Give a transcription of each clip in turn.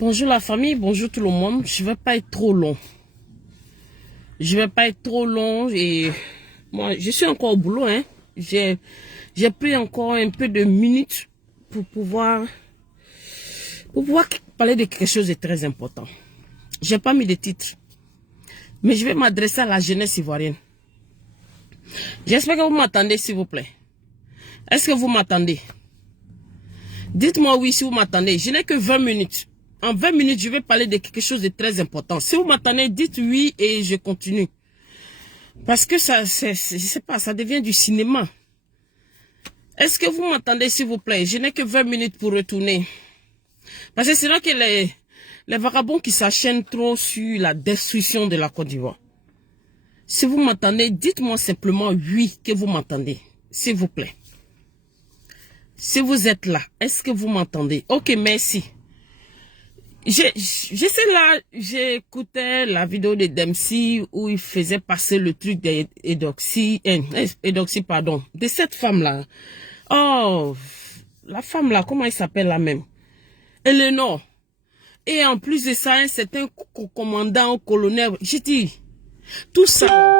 Bonjour la famille, bonjour tout le monde. Je vais pas être trop long. Et moi, je suis encore au boulot, hein. J'ai pris encore un peu de minutes pour pouvoir parler de quelque chose de très important. J'ai pas mis de titre, mais je vais m'adresser à la jeunesse ivoirienne. J'espère que vous m'attendez, s'il vous plaît. Est-ce que vous m'attendez? Dites-moi oui si vous m'attendez. Je n'ai que 20 minutes. En 20 minutes, je vais parler de quelque chose de très important. Si vous m'attendez, dites oui et je continue. Parce que ça, je sais pas, ça devient du cinéma. Est-ce que vous m'attendez, s'il vous plaît? Je n'ai que 20 minutes pour retourner. Parce que c'est là que les vagabonds qui s'enchaînent trop sur la destruction de la Côte d'Ivoire. Si vous m'attendez, dites-moi simplement oui que vous m'entendez. S'il vous plaît. Si vous êtes là, est-ce que vous m'entendez? Ok, merci. J'écoutais la vidéo de Dempsey où il faisait passer le truc d'Edoxy, pardon, de cette femme-là. Oh, la femme-là, comment elle s'appelle là même? Eleanor. Et en plus de ça, c'est un commandant, colonel. J'ai dit, tout ça,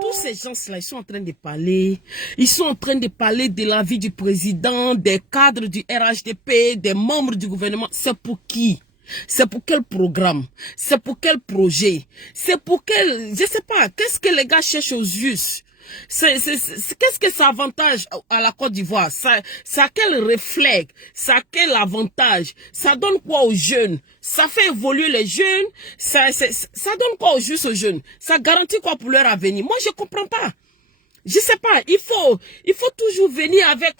tous ces gens-là, ils sont en train de parler. Ils sont en train de parler de la vie du président, des cadres du RHDP, des membres du gouvernement. C'est pour qui? C'est pour quel programme? C'est pour quel projet? C'est pour quel... Je sais pas. Qu'est-ce que les gars cherchent aux juste? Qu'est-ce que ça avantage à la Côte d'Ivoire? Ça a quel réflexe? Ça a quel avantage? Ça donne quoi aux jeunes? Ça fait évoluer les jeunes? Ça donne quoi aux jeunes? Ça garantit quoi pour leur avenir? Moi, je comprends pas. Je sais pas. Il faut toujours venir avec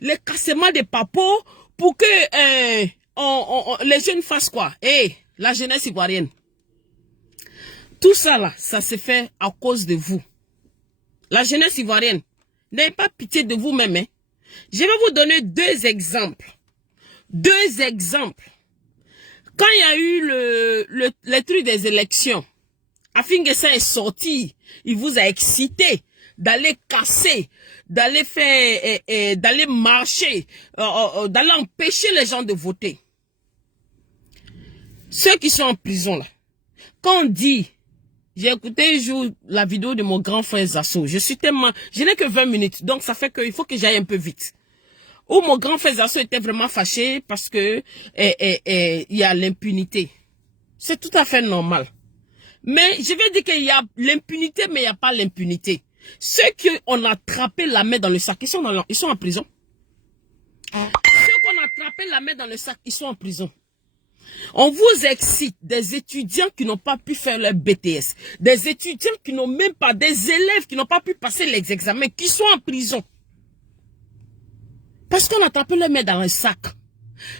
les cassements de papeaux pour que les jeunes fassent quoi? La jeunesse ivoirienne. Tout ça là, ça se fait à cause de vous. La jeunesse ivoirienne, n'ayez pas pitié de vous-même. Hein. Je vais vous donner deux exemples. Deux exemples. Quand il y a eu les trucs des élections, Afingessa est sorti, il vous a excité d'aller casser, d'aller faire, d'aller marcher, d'aller empêcher les gens de voter. Ceux qui sont en prison là, quand on dit... J'ai écouté un jour la vidéo de mon grand frère Zasso. Je n'ai que 20 minutes, donc ça fait qu'il faut que j'aille un peu vite. Où mon grand frère Zasso était vraiment fâché parce que il y a l'impunité. C'est tout à fait normal. Mais je vais dire qu'il y a l'impunité, mais il n'y a pas l'impunité. Ceux qui ont attrapé la main dans le sac, ils sont en prison. Ceux qui ont attrapé la main dans le sac, ils sont en prison. On vous excite des étudiants qui n'ont pas pu faire leur BTS, des étudiants qui n'ont même pas, des élèves qui n'ont pas pu passer les examens, qui sont en prison. Parce qu'on a attrapé leur main dans le sac.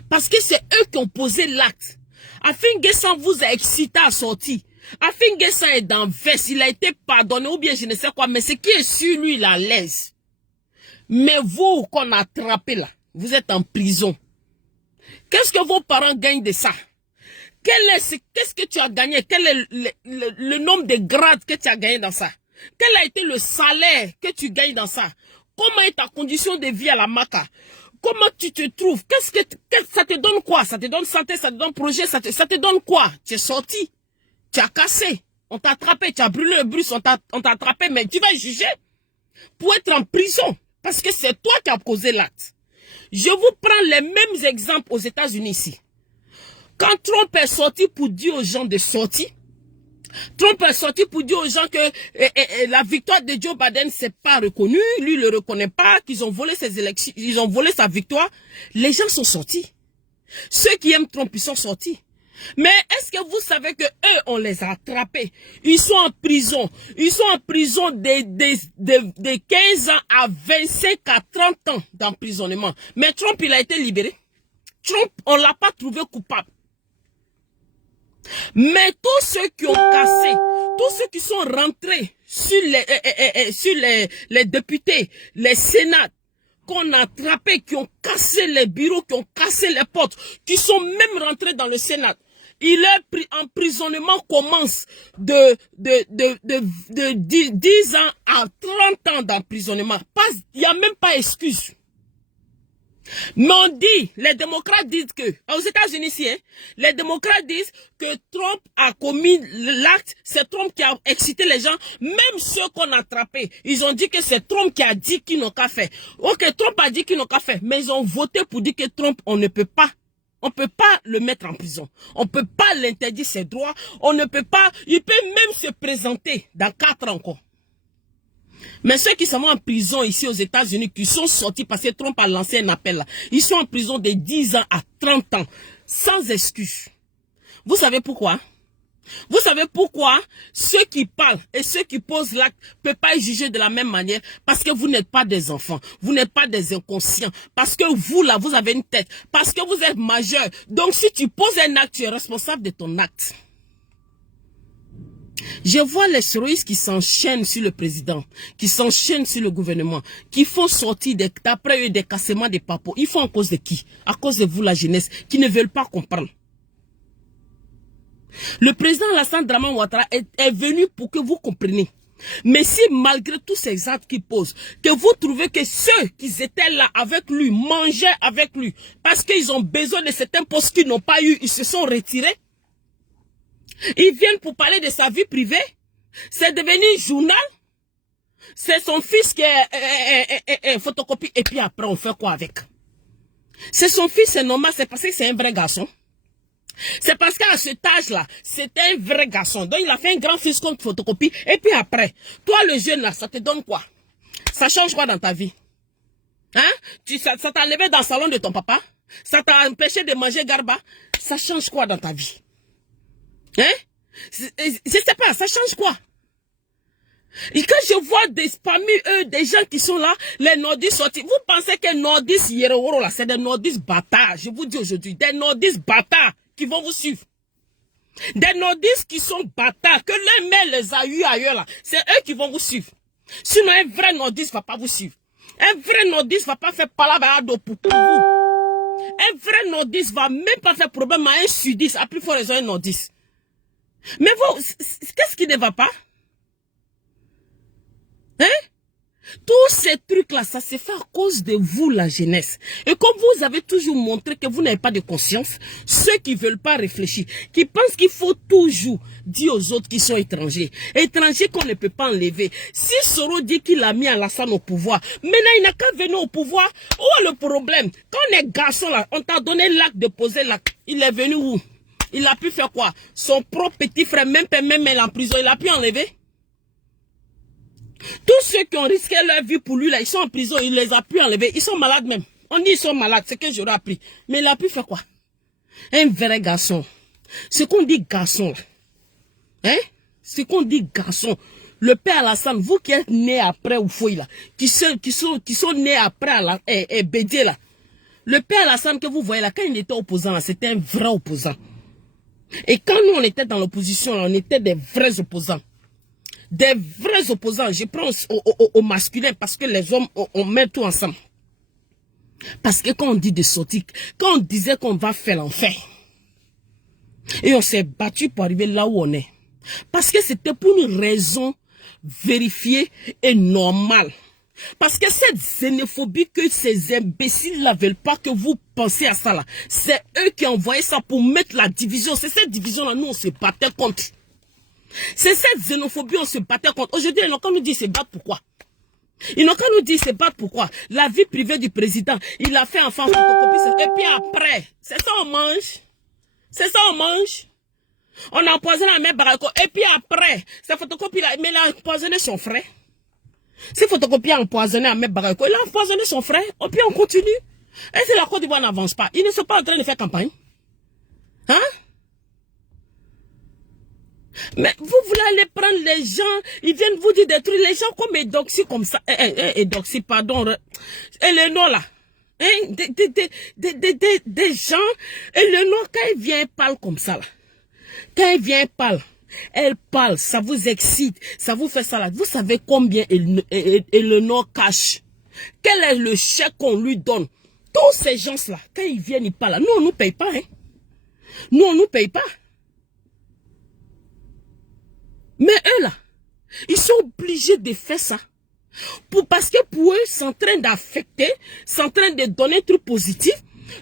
Parce que c'est eux qui ont posé l'acte. Afingessa vous a excité à sortir. Afingessa est dans veste, il a été pardonné ou bien je ne sais quoi, mais ce qui est sur lui, il a l'aise. Mais vous qu'on a attrapé là, vous êtes en prison. Qu'est-ce que vos parents gagnent de ça? Qu'est-ce que tu as gagné? Quel est le nombre de grades que tu as gagné dans ça? Quel a été le salaire que tu gagnes dans ça? Comment est ta condition de vie à la Maca? Comment tu te trouves? Ça te donne quoi? Ça te donne santé, ça te donne projet, ça te donne quoi? Tu es sorti, tu as cassé, on t'a attrapé, tu as brûlé le bus, on t'a attrapé, mais tu vas juger pour être en prison parce que c'est toi qui as causé l'acte. Je vous prends les mêmes exemples aux États-Unis ici. Quand Trump est sorti pour dire aux gens de sortir, Trump est sorti pour dire aux gens que la victoire de Joe Biden c'est pas reconnu, lui il le reconnaît pas, qu'ils ont volé ses élections, ils ont volé sa victoire. Les gens sont sortis. Ceux qui aiment Trump, ils sont sortis. Mais est-ce que vous savez que eux, on les a attrapés? Ils sont en prison. Ils sont en prison de 15 ans à 25 à 30 ans d'emprisonnement. Mais Trump, il a été libéré. Trump, on l'a pas trouvé coupable. Mais tous ceux qui ont cassé, tous ceux qui sont rentrés sur les députés, les sénats, qu'on a attrapé, qui ont cassé les bureaux, qui ont cassé les portes, qui sont même rentrés dans le Sénat. Emprisonnement commence de 10 ans à 30 ans d'emprisonnement. Il n'y a même pas excuse. Mais on dit, les démocrates disent que, aux États-Unis ici, hein, les démocrates disent que Trump a commis l'acte, c'est Trump qui a excité les gens, même ceux qu'on a attrapés. Ils ont dit que c'est Trump qui a dit qu'ils n'ont qu'à faire. Ok, Trump a dit qu'ils n'ont qu'à faire, mais ils ont voté pour dire que Trump, on ne peut pas le mettre en prison. On ne peut pas l'interdire ses droits. On ne peut pas, il peut même se présenter dans 4 ans encore. Mais ceux qui sont en prison ici aux États-Unis, qui sont sortis parce que Trump a lancé un appel là, ils sont en prison de 10 ans à 30 ans, sans excuse. Vous savez pourquoi? Vous savez pourquoi ceux qui parlent et ceux qui posent l'acte ne peuvent pas être jugés de la même manière? Parce que vous n'êtes pas des enfants, vous n'êtes pas des inconscients, parce que vous là, vous avez une tête, parce que vous êtes majeur. Donc si tu poses un acte, tu es responsable de ton acte. Je vois les terroristes qui s'enchaînent sur le président, qui s'enchaînent sur le gouvernement, qui font sortir d'après eux des cassements des papos. Ils font à cause de qui? À cause de vous, la jeunesse, qui ne veulent pas comprendre. Le président Alassane Dramane Ouattara est venu pour que vous compreniez. Mais si malgré tous ces actes qu'il pose, que vous trouvez que ceux qui étaient là avec lui, mangeaient avec lui, parce qu'ils ont besoin de certains postes qu'ils n'ont pas eu, ils se sont retirés. Ils viennent pour parler de sa vie privée. C'est devenu journal. C'est son fils qui est photocopie. Et puis après, on fait quoi avec? C'est son fils, c'est normal. C'est parce que c'est un vrai garçon. C'est parce qu'à cet âge-là, c'était un vrai garçon. Donc, il a fait un grand fils contre photocopie. Et puis après, toi, le jeune là, ça te donne quoi? Ça change quoi dans ta vie? Hein? Ça t'a enlevé dans le salon de ton papa? Ça t'a empêché de manger garba? Ça change quoi dans ta vie? Hein? Je sais pas, ça change quoi? Et quand je vois parmi eux, des gens qui sont là, les nordistes sortis, vous pensez que nordistes Yereworo là, c'est des nordistes bâtards, je vous dis aujourd'hui, des nordistes bâtards qui vont vous suivre. Des nordistes qui sont bâtards, que leur mère les a eu ailleurs là, c'est eux qui vont vous suivre. Sinon un vrai nordiste va pas vous suivre. Un vrai nordiste va pas faire palabrado pour vous. Un vrai nordiste va même pas faire problème à un sudiste, à plus fort raison un nordiste. Mais vous, qu'est-ce qui ne va pas? Hein? Tous ces trucs-là, ça se fait à cause de vous, la jeunesse. Et comme vous avez toujours montré que vous n'avez pas de conscience, ceux qui ne veulent pas réfléchir, qui pensent qu'il faut toujours dire aux autres qui sont étrangers, étrangers qu'on ne peut pas enlever. Si Soro dit qu'il a mis Alassane au pouvoir, maintenant il n'a qu'à venir au pouvoir. Où est le problème? Quand on est garçon là, on t'a donné l'acte de poser l'acte. Il est venu où? Il a pu faire quoi? Son propre petit frère, même elle en prison, il a pu enlever? Tous ceux qui ont risqué leur vie pour lui, là, ils sont en prison, il les a pu enlever. Ils sont malades même. On dit ils sont malades, c'est que j'aurais appris. Mais il a pu faire quoi? Un vrai garçon. Ce qu'on dit garçon, là. Hein? Ce qu'on dit garçon. Le père Alassane, vous qui êtes né après Oufoui, là, qui sont nés après Bédié, là. Le père Alassane que vous voyez là, quand il était opposant, là, c'était un vrai opposant. Et quand nous, on était dans l'opposition, on était des vrais opposants. Des vrais opposants. Je prends au masculin parce que les hommes, on met tout ensemble. Parce que quand on dit de sortir, quand on disait qu'on va faire l'enfer, et on s'est battu pour arriver là où on est. Parce que c'était pour une raison vérifiée et normale. Parce que cette xénophobie que ces imbéciles-là veulent pas que vous pensiez à ça là, c'est eux qui ont envoyé ça pour mettre la division. C'est cette division-là, nous on se battait contre. C'est cette xénophobie, on se battait contre. Aujourd'hui, ils n'ont qu'à nous dire se battre pourquoi. Ils n'ont qu'à nous dire se battre pourquoi. La vie privée du président, il a fait enfant photocopie. Et puis après, c'est ça on mange. C'est ça on mange. On a empoisonné la mère Barako. Et puis après, cette photocopie là, mais il a empoisonné son frère. Ces photocopies a empoisonné Ahmed Barako. Il a empoisonné son frère. Et puis on continue. Et si la Côte d'Ivoire n'avance pas, ils ne sont pas en train de faire campagne. Hein? Mais vous voulez aller prendre les gens, ils viennent vous dire des trucs, les gens comme Edoxy comme ça, Edoxy, pardon, Eleanor là. Hein? Des gens, Eleanor, quand elle vient, elle parle comme ça là. Quand elle vient, elle parle, ça vous excite, ça vous fait ça là. Vous savez combien Eleanor cache? Quel est le chèque qu'on lui donne? Tous ces gens-là, quand ils viennent, ils parlent. Nous, on ne nous paye pas. Hein? Nous, on ne nous paye pas. Mais eux là, ils sont obligés de faire ça. Parce que pour eux, c'est en train d'affecter, c'est en train de donner un truc positif.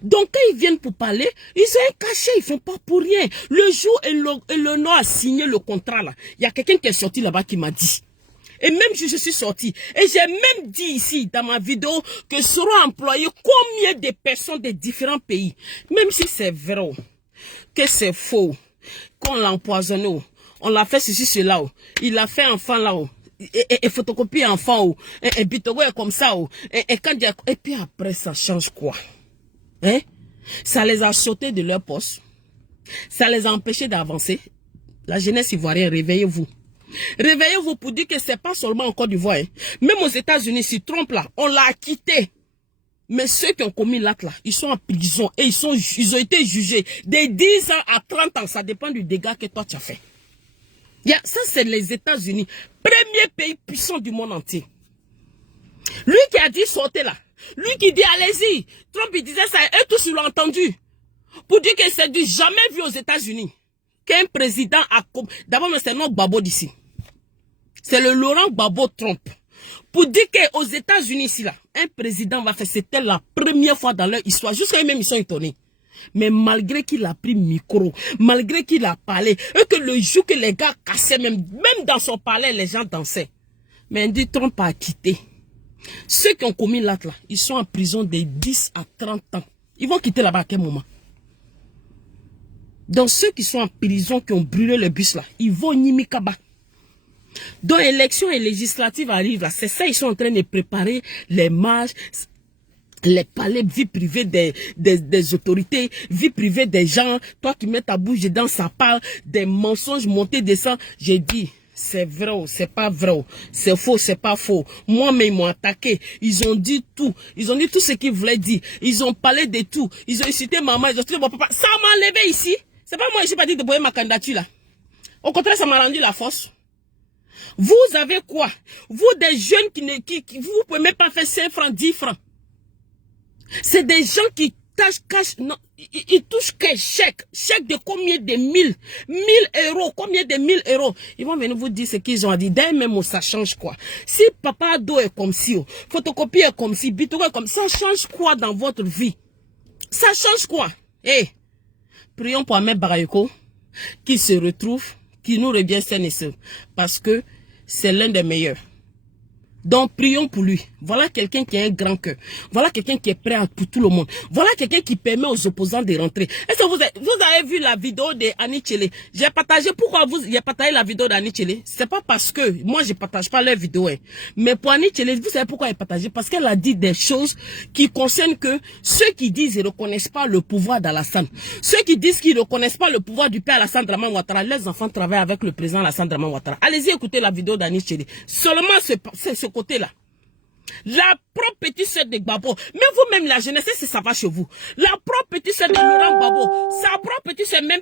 Donc, quand ils viennent pour parler, ils ont un cachet, ils font pas pour rien. Le jour où le a signé le contrat, là, il y a quelqu'un qui est sorti là-bas qui m'a dit. Et même si je suis sorti, et j'ai même dit ici, dans ma vidéo, que seront employés combien de personnes de différents pays. Même si c'est vrai, que c'est faux, qu'on l'a empoisonné, on l'a fait ceci, cela, il a fait enfant là, et photocopie enfant, et bitogo est comme ça, et puis après ça change quoi? Hein? Ça les a sautés de leur poste. Ça les a empêchés d'avancer. La jeunesse ivoirienne, réveillez-vous. Réveillez-vous pour dire que c'est pas seulement en Côte d'Ivoire. Hein. Même aux États-Unis, si Trump là, on l'a acquitté. Mais ceux qui ont commis l'acte là, ils sont en prison et ils ont été jugés de 10 ans à 30 ans. Ça dépend du dégât que toi tu as fait. Ça, c'est les États-Unis. Premier pays puissant du monde entier. Lui qui a dit sortez là. Lui qui dit allez-y. Trump il disait ça et tous l'ont entendu. Pour dire que c'est du jamais vu aux États-Unis. Qu'un président a... D'abord, c'est notre Gbagbo d'ici. C'est le Laurent Gbagbo Trump. Pour dire qu'aux États-Unis ici là, un président va faire, c'était la première fois dans leur histoire. Jusqu'à eux-mêmes, ils sont étonnés. Mais malgré qu'il a pris micro, malgré qu'il a parlé, et que le jour que les gars cassaient, même dans son palais, les gens dansaient. Mais dit Trump a quitté. Ceux qui ont commis l'acte là, ils sont en prison de 10 à 30 ans. Ils vont quitter là-bas à quel moment? Donc ceux qui sont en prison, qui ont brûlé le bus là, ils vont Nimikaba. Donc élections et législatives arrivent là. C'est ça, ils sont en train de préparer les marches, les palais, vie privée des autorités, vie privée des gens. Toi qui mets ta bouche dedans, ça parle des mensonges montés, descendent. J'ai dit, c'est vrai ou c'est pas vrai, c'est faux, c'est pas faux. Moi-même, ils m'ont attaqué. Ils ont dit tout. Ils ont dit tout ce qu'ils voulaient dire. Ils ont parlé de tout. Ils ont incité maman, ils ont dit mon papa. Ça m'a enlevé ici. C'est pas moi, je n'ai pas dit de boyer ma candidature là. Au contraire, ça m'a rendu la force. Vous avez quoi? Vous des jeunes qui vous pouvez même pas faire 5 francs, 10 francs. C'est des gens qui cachent, non, ils touchent quel chèque? Chèque de combien de 1000 euros? Combien de 1000 euros? Ils vont venir vous dire ce qu'ils ont dit. D'un même mot, ça change quoi? Si Papa Ado est comme si, photocopie est comme si, Bitogo est comme ça, change quoi dans votre vie? Ça change quoi? Prions pour Ahmed Bagayoko, qui se retrouve, qui nous revient sain et sauf, parce que c'est l'un des meilleurs. Donc prions pour lui. Voilà quelqu'un qui a un grand cœur. Voilà quelqu'un qui est prêt pour tout le monde. Voilà quelqu'un qui permet aux opposants de rentrer. Est-ce que vous avez vu la vidéo de Annie Tchele? J'ai partagé. Pourquoi j'ai partagé la vidéo d'Annie Tchele? C'est pas parce que moi je partage pas leur vidéo. Mais pour Annie Tchele, vous savez pourquoi elle partagé? Parce qu'elle a dit des choses qui concernent que ceux qui disent qu'ils ne reconnaissent pas le pouvoir d'Alassane. Ceux qui disent qu'ils ne reconnaissent pas le pouvoir du père Alassane Draman Ouattara. Les enfants travaillent avec le président Alassane Draman Ouattara. Allez-y écouter la vidéo d'Annie Tchele. Seulement ce côté-là. La propre petite sœur de Gbagbo, mais vous-même la jeunesse, si ça va chez vous. La propre petite sœur de Laurent Gbagbo, sa propre petite sœur, même,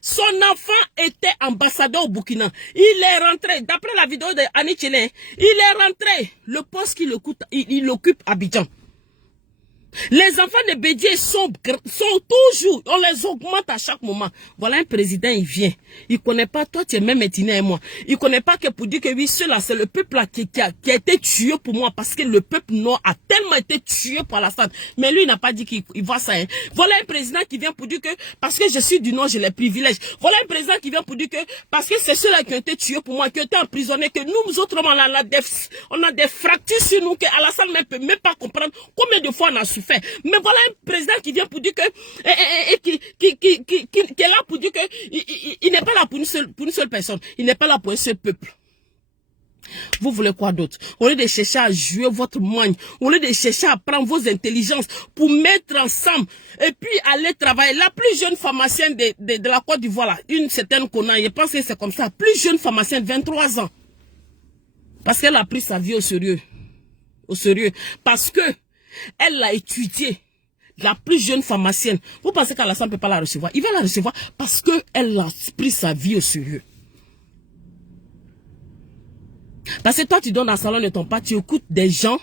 son enfant était ambassadeur au Burkina. Il est rentré, d'après la vidéo de Annie Tchele, il est rentré, le poste qu'il occupe à Abidjan. Les enfants de Bédié sont toujours, on les augmente à chaque moment. Voilà un président, il vient. Il connaît pas, toi tu es même étiné et moi. Il connaît pas que pour dire que oui, ceux-là, c'est le peuple là qui a été tué pour moi parce que le peuple noir a tellement été tué par la Alassane. Mais lui, il n'a pas dit qu'il voit ça. Hein. Voilà un président qui vient pour dire que parce que je suis du Nord, j'ai les privilèges. Voilà un président qui vient pour dire que parce que c'est ceux-là qui ont été tués pour moi, qui ont été emprisonnés, que nous autres, on a des fractures sur nous que Alassane ne peut même pas comprendre combien de fois on a souffert. Mais voilà un président qui vient pour dire que qui est là pour dire que il n'est pas là pour une seule personne, il n'est pas là pour un seul peuple. Vous voulez quoi d'autre? Au lieu de chercher à jouer votre moigne, au lieu de chercher à prendre vos intelligences pour mettre ensemble et puis aller travailler. La plus jeune pharmacienne de la Côte d'Ivoire, là, une certaine Kona, je pense que c'est comme ça, plus jeune pharmacienne, 23 ans. Parce qu'elle a pris sa vie au sérieux. Au sérieux. Parce que elle l'a étudié. La plus jeune pharmacienne. Vous pensez qu'Alassane ne peut pas la recevoir? Il va la recevoir parce qu'elle a pris sa vie au sérieux. Parce que toi, tu donnes dans le salon de ton pas, tu écoutes des gens,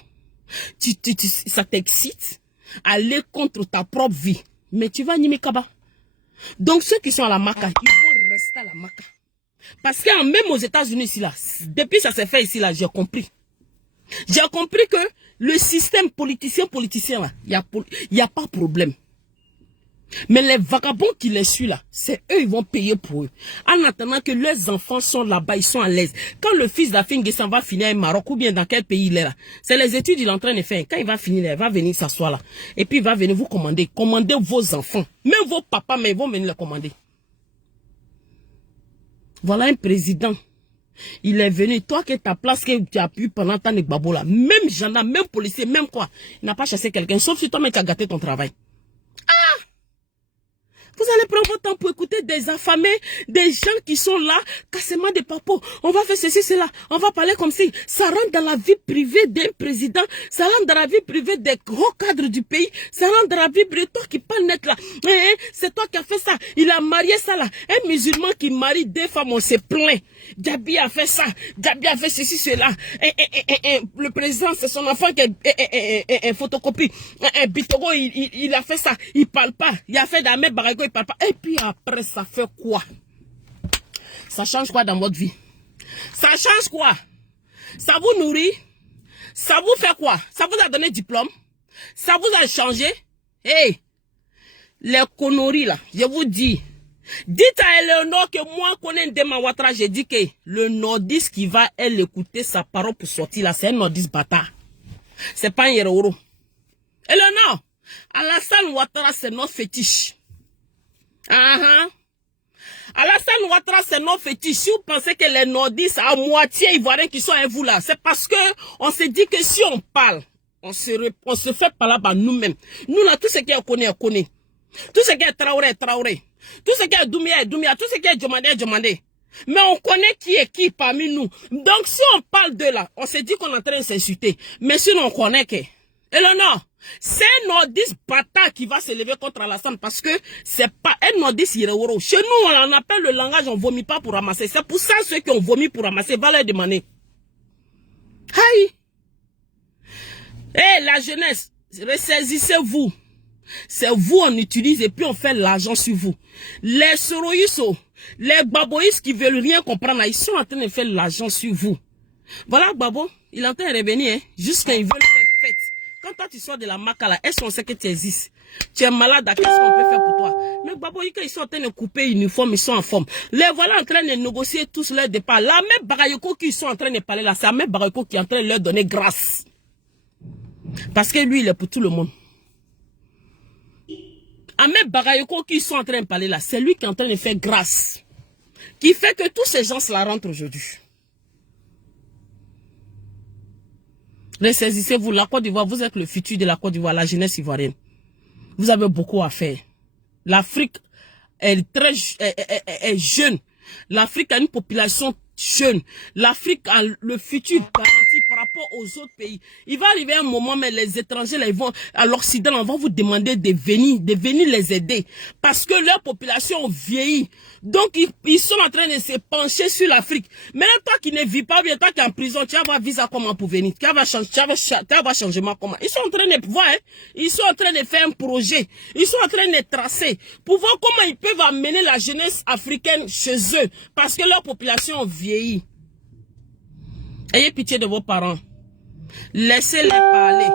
ça t'excite à aller contre ta propre vie. Mais tu vas nimer Kaba. Donc ceux qui sont à la Maca, ils vont rester à la Maca. Parce que même aux États-Unis ici là, depuis ça s'est fait ici là, j'ai compris. J'ai compris que le système politicien là, il y a pas de problème. Mais les vagabonds qui les suivent là, c'est eux, ils vont payer pour eux. En attendant que leurs enfants sont là-bas, ils sont à l'aise. Quand le fils d'Afin s'en va finir au Maroc ou bien dans quel pays il est là, c'est les études qu'il est en train de faire. Quand il va finir là, il va venir s'asseoir là. Et puis il va venir vous commander. Commandez vos enfants. Même vos papas, mais ils vont venir les commander. Voilà un président. Il est venu, toi que ta place que tu as pu pendant tant de babo là, même gendarme, même policier, même quoi, il n'a pas chassé quelqu'un, sauf si toi-même tu as gâté ton travail. Vous allez prendre votre temps pour écouter des affamés, des gens qui sont là, cassement des papos. On va faire ceci, cela. On va parler comme si ça rentre dans la vie privée d'un président. Ça rentre dans la vie privée des gros cadres du pays. Ça rentre dans la vie privée. Toi qui parles net là. C'est toi qui as fait ça. Il a marié ça là. Un musulman qui marie deux femmes, on s'est plaint. Djabi a fait ça. Djabi a fait ceci, cela. Le président, c'est son enfant qui est photocopie. Bitogo, il a fait ça. Il parle pas. Il a fait d'Ahmed Barago, il parle pas. Et puis après, ça fait quoi? Ça change quoi dans votre vie? Ça change quoi? Ça vous nourrit? Ça vous fait quoi? Ça vous a donné diplôme? Ça vous a changé? Hey! Les conneries là, je vous dis. Dites à Eleonore que moi, connais Ndema Ouattara, j'ai dit que le nordiste qui va, elle, écouter sa parole pour sortir là, c'est un nordiste bâtard. C'est pas un héros. Eleonore, Alassane Ouattara, c'est notre fétiche. Alassane Ouattara, c'est notre fétiche. Si vous pensez que les nordistes à moitié ivoiriens qui sont avec vous là, c'est parce que on s'est dit que si on parle, on se fait parler par nous-mêmes. Nous là, tout ce qui est connaît. Tout ce qui est Traoré. Tout ce qui est Doumbia est Doumbia. Tout ce qui est Djomandé est Djomandé. Mais on connaît qui est qui parmi nous. Donc si on parle de là, on s'est dit qu'on est en train de s'insulter. Mais sinon on connaît que. Eleonore, c'est un nordiste bâtard qui va se lever contre Alassane parce que c'est pas un nordiste iréoro. Chez nous, on en appelle le langage, on vomit pas pour ramasser. C'est pour ça ceux qui ont vomi pour ramasser, va leur demander. Aïe! Eh, la jeunesse, ressaisissez-vous. C'est vous, on utilise et puis on fait l'argent sur vous. Les soroïsos, les baboïs qui veulent rien comprendre, ils sont en train de faire l'argent sur vous. Voilà, Babo, il est en train de revenir, hein, juste quand ils veulent faire fête. Quand toi tu sors de la maca là, est-ce qu'on sait que tu existes? Tu es malade, qu'est-ce qu'on peut faire pour toi? Mais Babo, ils sont en train de couper uniforme, ils sont en forme. Les voilà en train de négocier tous leur départ. La même Bagayoko qui sont en train de parler là, c'est la même Bagayoko qui est en train de leur donner grâce. Parce que lui, il est pour tout le monde. Ahmed Bagayoko qui sont en train de parler là, c'est lui qui est en train de faire grâce. Qui fait que tous ces gens se la rentrent aujourd'hui. Ressaisissez-vous, la Côte d'Ivoire, vous êtes le futur de la Côte d'Ivoire, la jeunesse ivoirienne. Vous avez beaucoup à faire. L'Afrique est est jeune. L'Afrique a une population jeune. L'Afrique a le futur garanti par rapport aux autres pays. Il va arriver un moment, mais les étrangers, là, ils vont, à l'Occident, on va vous demander de venir les aider. Parce que leur population vieillit. Donc, ils sont en train de se pencher sur l'Afrique. Mais là, toi qui ne vis pas bien, toi qui es en prison, tu vas avoir visa comment pour venir? Tu vas avoir changement comment? Ils sont en train de voir, hein? Ils sont en train de faire un projet. Ils sont en train de tracer pour voir comment ils peuvent amener la jeunesse africaine chez eux. Parce que leur population vieillit. Ayez pitié de vos parents. Laissez-les parler.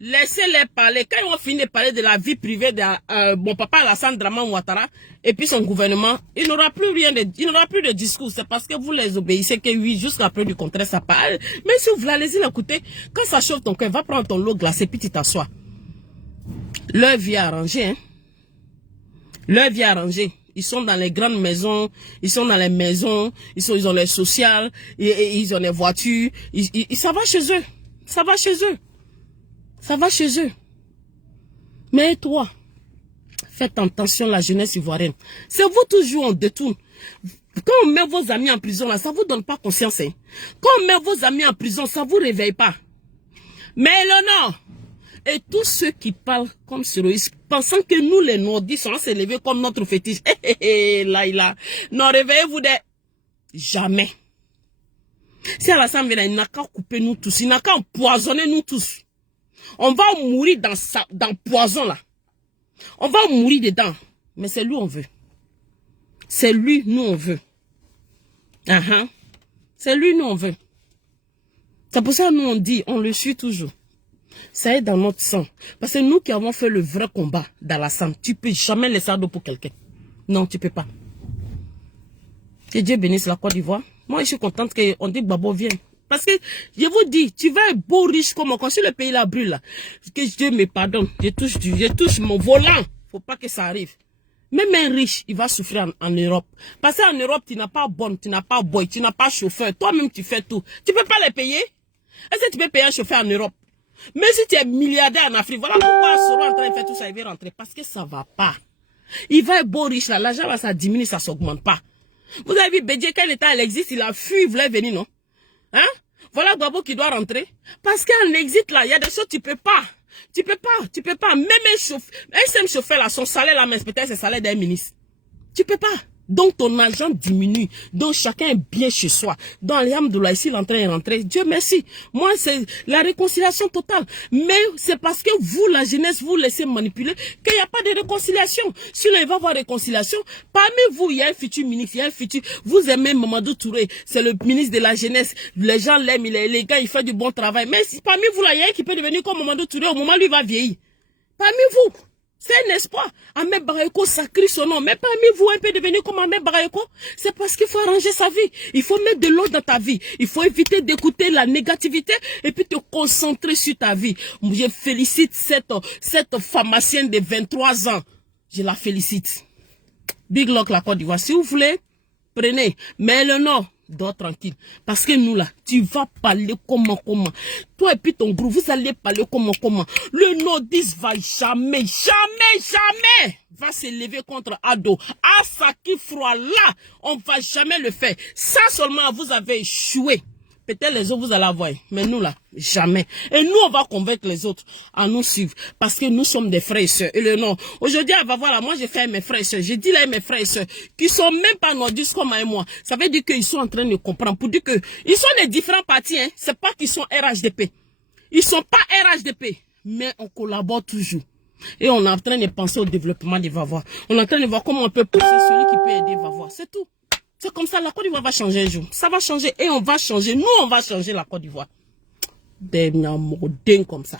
Laissez-les parler. Quand ils vont finir de parler de la vie privée de mon papa Alassane Dramane Ouattara et puis son gouvernement, il n'aura plus de discours. C'est parce que vous les obéissez que oui, jusqu'à preuve du contraire, ça parle. Mais si vous voulez, allez-y l'écouter. Quand ça chauffe ton cœur, va prendre ton lot glacé puis tu t'assois. Leur vie est arrangée, hein. Leur vie est arrangée. Ils sont dans les grandes maisons, ils sont dans les maisons, ils ont les sociales, ils ont les voitures, ça va chez eux. Ça va chez eux. Ça va chez eux. Mais toi, faites attention à la jeunesse ivoirienne. C'est vous toujours on détourne. Quand on met vos amis en prison, là, ça vous donne pas conscience. Hein? Quand on met vos amis en prison, ça vous réveille pas. Mais Eleonore, et tous ceux qui parlent comme Soroïs, pensant que nous les nordistes, on va se lever comme notre fétiche. Là. Non, réveillez-vous de... Jamais. Si Alassane vient, il n'a qu'à couper nous tous, il n'a qu'à empoisonner nous tous. On va mourir dans poison là. On va mourir dedans. Mais c'est lui on veut. C'est lui nous on veut. C'est lui nous on veut. C'est pour ça que nous on dit, on le suit toujours. Ça est dans notre sang. Parce que nous qui avons fait le vrai combat dans la sang, tu ne peux jamais laisser d'eau pour quelqu'un. Non, tu ne peux pas. Que Dieu bénisse la Côte d'Ivoire. Moi, je suis contente qu'on dit Gbagbo vienne. Parce que, je vous dis, tu vas être beau riche comme quand si le pays là brûle là. Que Dieu me pardonne. Je touche mon volant. Faut pas que ça arrive. Même un riche, il va souffrir en Europe. Parce qu'en Europe, tu n'as pas bonne, tu n'as pas boy, tu n'as pas chauffeur. Toi-même, tu fais tout. Tu peux pas les payer? Est-ce que tu peux payer un chauffeur en Europe? Mais si tu es milliardaire en Afrique, voilà pourquoi Soro en train de faire tout ça, il va rentrer. Parce que ça va pas. Il va être beau riche là, l'argent ça diminue, ça s'augmente pas. Vous avez vu Bédié, quel état elle existe, il a fui, il voulait venir, non? Hein? Voilà Gbagbo qui doit rentrer. Parce qu'en exit là, il y a des choses tu peux pas. Tu peux pas. Même un seul chauffeur là, son salaire là, mais peut-être c'est le salaire d'un ministre. Tu peux pas. Donc ton argent diminue. Donc chacun est bien chez soi. Dans l'Alhamdoulilah, ici l'entrée est rentrée. Dieu merci. Moi c'est la réconciliation totale. Mais c'est parce que vous, la jeunesse, vous laissez manipuler qu'il n'y a pas de réconciliation. Sinon il va y avoir réconciliation. Parmi vous, il y a un futur ministre, il y a un futur. Vous aimez Mamadou Touré, c'est le ministre de la jeunesse. Les gens l'aiment, il est élégant, il fait du bon travail. Mais si parmi vous là, il y a un qui peut devenir comme Mamadou Touré au moment où il va vieillir. Parmi vous. C'est un espoir. Ahmed Bagayoko sacré son nom. Mais parmi vous, un peu devenir comme Ahmed Bagayoko, c'est parce qu'il faut arranger sa vie. Il faut mettre de l'ordre dans ta vie. Il faut éviter d'écouter la négativité et puis te concentrer sur ta vie. Je félicite cette pharmacienne de 23 ans. Je la félicite. Big Lock la Côte d'Ivoire. Si vous voulez, prenez. Mais le Nord, dors tranquille. Parce que nous là, tu vas parler comment. Toi et puis ton groupe, vous allez parler comment. Le nordiste va jamais va s'élever contre Ado. À Saki froid là, on va jamais le faire. Ça seulement vous avez échoué. Peut-être les autres vous allez avoir, mais nous là, jamais. Et nous on va convaincre les autres à nous suivre. Parce que nous sommes des frères et sœurs. Et le nom, aujourd'hui elle va voir là, moi j'ai fait mes frères et sœurs. J'ai dit là mes frères et sœurs, qui sont même pas nordistes comme moi. Ça veut dire qu'ils sont en train de comprendre. Pour dire que ils sont des différents partis, hein. C'est pas qu'ils sont RHDP. Ils sont pas RHDP. Mais on collabore toujours. Et on est en train de penser au développement des Vavois. On est en train de voir comment on peut pousser celui qui peut aider Vavois. C'est tout. C'est comme ça, la Côte d'Ivoire va changer un jour. Ça va changer et on va changer. Nous, on va changer la Côte d'Ivoire. Des comme ça.